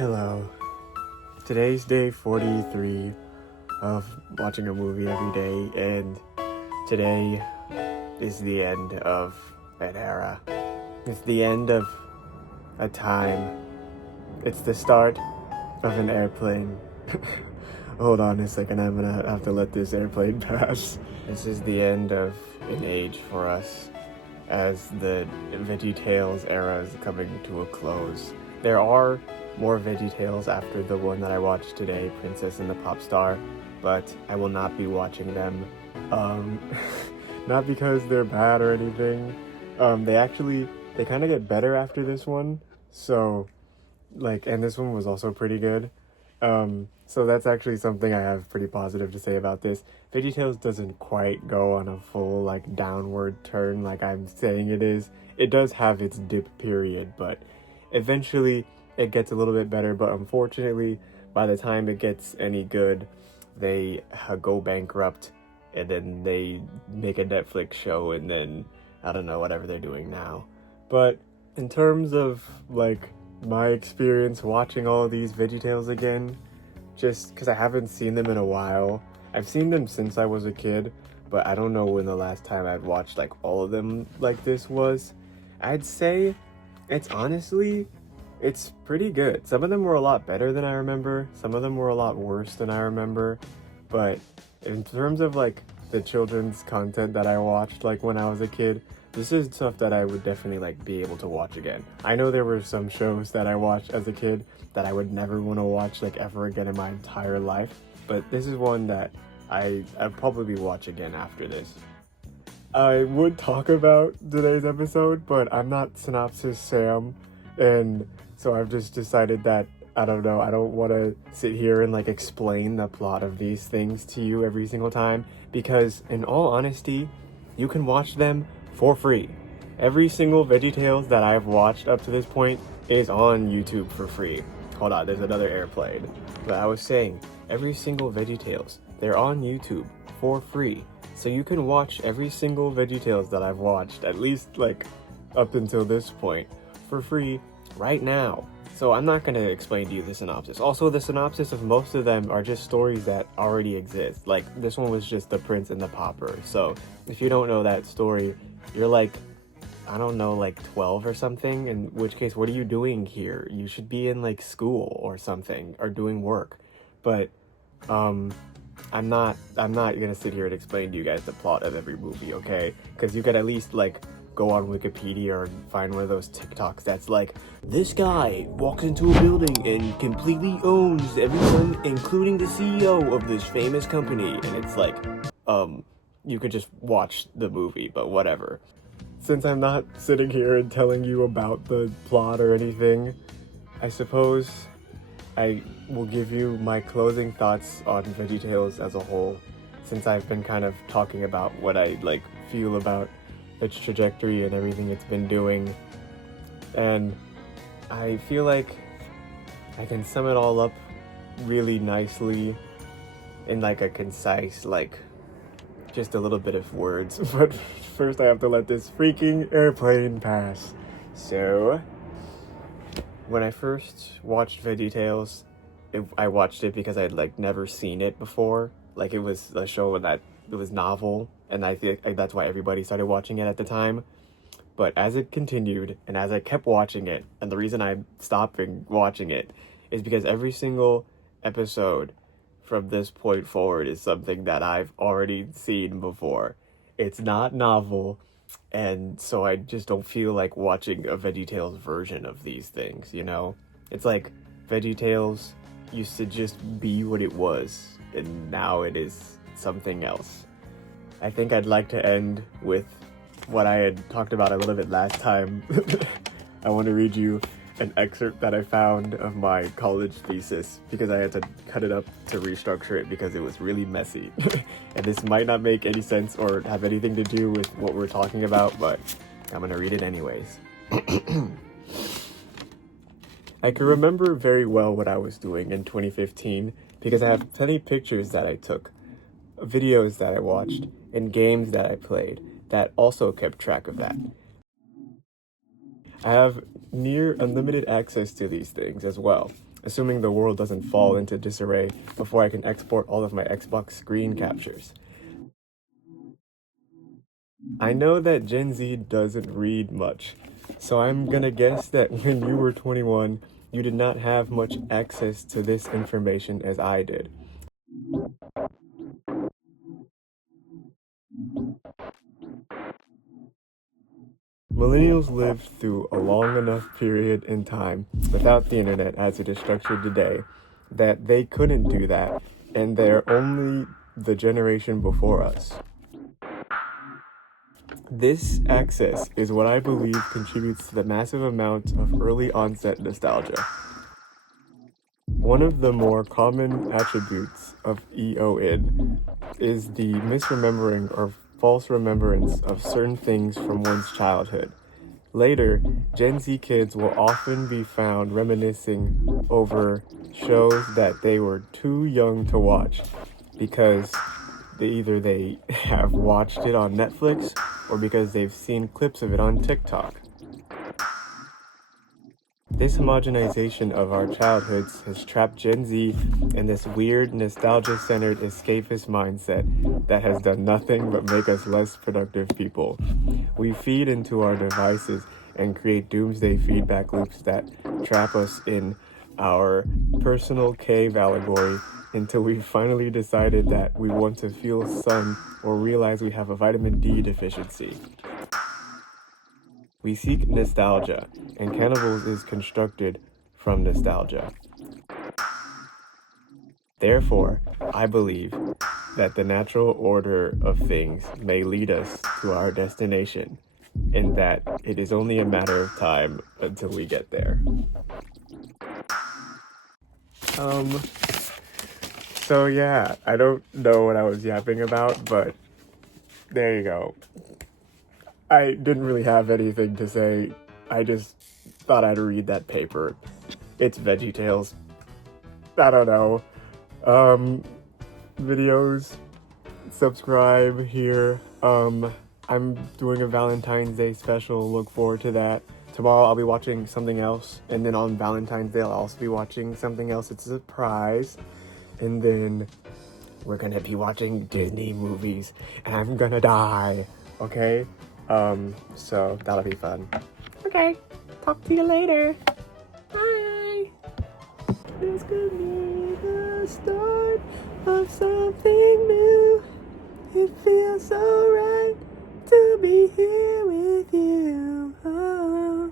Hello. Today's day 43 of watching a movie every day, and today is the end of an era. It's the end of a time. It's the start of an airplane. Hold on a second, I'm gonna have to let this airplane pass. This is the end of an age for us, as the VeggieTales era is coming to a close. There are more VeggieTales after the one that I watched today, Princess and The Popstar, but I will not be watching them. Not because they're bad or anything. They kind of get better after this one. So, and this one was also pretty good. So that's actually something I have pretty positive to say about this. VeggieTales doesn't quite go on a full, downward turn like I'm saying it is. It does have its dip period, but eventually it gets a little bit better. But unfortunately, by the time it gets any good, they go bankrupt, and then they make a Netflix show, and then, I don't know, whatever they're doing now. But in terms of, my experience watching all of these VeggieTales again, just because I haven't seen them in a while. I've seen them since I was a kid, but I don't know when the last time I've watched all of them like this was. I'd say it's pretty good. Some of them were a lot better than I remember. Some of them were a lot worse than I remember. But in terms of the children's content that I watched when I was a kid, this is stuff that I would definitely be able to watch again. I know there were some shows that I watched as a kid that I would never want to watch ever again in my entire life, but this is one that I'd probably watch again after this. I would talk about today's episode, but I'm not Synopsis Sam, and so I've just decided that I don't want to sit here and explain the plot of these things to you every single time, because in all honesty, you can watch them for free. Every single VeggieTales that I've watched up to this point is on YouTube for free. Hold on, there's another airplane. But I was saying, every single VeggieTales, they're on YouTube for free. So you can watch every single VeggieTales that I've watched, at least up until this point, for free right now. So I'm not going to explain to you the synopsis. Also, the synopsis of most of them are just stories that already exist. This one was just The Prince and the Pauper. So if you don't know that story, you're 12 or something, in which case, what are you doing here? You should be in school or something, or doing work. But I'm not gonna sit here and explain to you guys the plot of every movie, okay? Because you could at least go on Wikipedia or find one of those TikToks that's this guy walks into a building and completely owns everyone, including the CEO of this famous company, and it's you could just watch the movie, but whatever. Since I'm not sitting here and telling you about the plot or anything, I suppose I will give you my closing thoughts on VeggieTales as a whole, since I've been kind of talking about what I feel about its trajectory and everything it's been doing. And I feel like I can sum it all up really nicely in a concise, just a little bit of words. But first I have to let this freaking airplane pass. So, when I first watched VeggieTales, I watched it because I'd never seen it before. It was a show that it was novel, and I think that's why everybody started watching it at the time. But as it continued, and as I kept watching it, and the reason I'm stopping watching it is because every single episode from this point forward is something that I've already seen before. It's not novel, and so I just don't feel like watching a VeggieTales version of these things, you know? It's VeggieTales used to just be what it was, and now it is something else. I think I'd like to end with what I had talked about a little bit last time. I want to read you an excerpt that I found of my college thesis, because I had to cut it up to restructure it because it was really messy. And this might not make any sense or have anything to do with what we're talking about, but I'm gonna read it anyways. I can remember very well what I was doing in 2015 because I have plenty of pictures that I took, videos that I watched, and games that I played that also kept track of that. I have near unlimited access to these things as well. assuming the world doesn't fall into disarray before I can export all of my Xbox screen captures. I know that Gen Z doesn't read much, so I'm gonna guess that when you were 21, you did not have much access to this information as I did. Millennials lived through a long enough period in time without the internet as it is structured today that they couldn't do that, and they're only the generation before us. This access is what I believe contributes to the massive amount of early onset nostalgia. One of the more common attributes of EOID is the misremembering or false remembrance of certain things from one's childhood. Later, Gen Z kids will often be found reminiscing over shows that they were too young to watch because they have watched it on Netflix or because they've seen clips of it on TikTok. This homogenization of our childhoods has trapped Gen Z in this weird, nostalgia-centered, escapist mindset that has done nothing but make us less productive people. We feed into our devices and create doomsday feedback loops that trap us in our personal cave allegory until we finally decided that we want to feel sun or realize we have a vitamin D deficiency. We seek nostalgia, and Cannibals is constructed from nostalgia. Therefore, I believe that the natural order of things may lead us to our destination, and that it is only a matter of time until we get there. So yeah, I don't know what I was yapping about, but there you go. I didn't really have anything to say. I just thought I'd read that paper. It's VeggieTales. I don't know. Videos. Subscribe here. I'm doing a Valentine's Day special. Look forward to that. Tomorrow I'll be watching something else. And then on Valentine's Day I'll also be watching something else. It's a surprise. And then we're gonna be watching Disney movies. And I'm gonna die. Okay? So that'll be fun. Okay, talk to you later. Bye. This could be the start of something new. It feels so right to be here with you. Oh.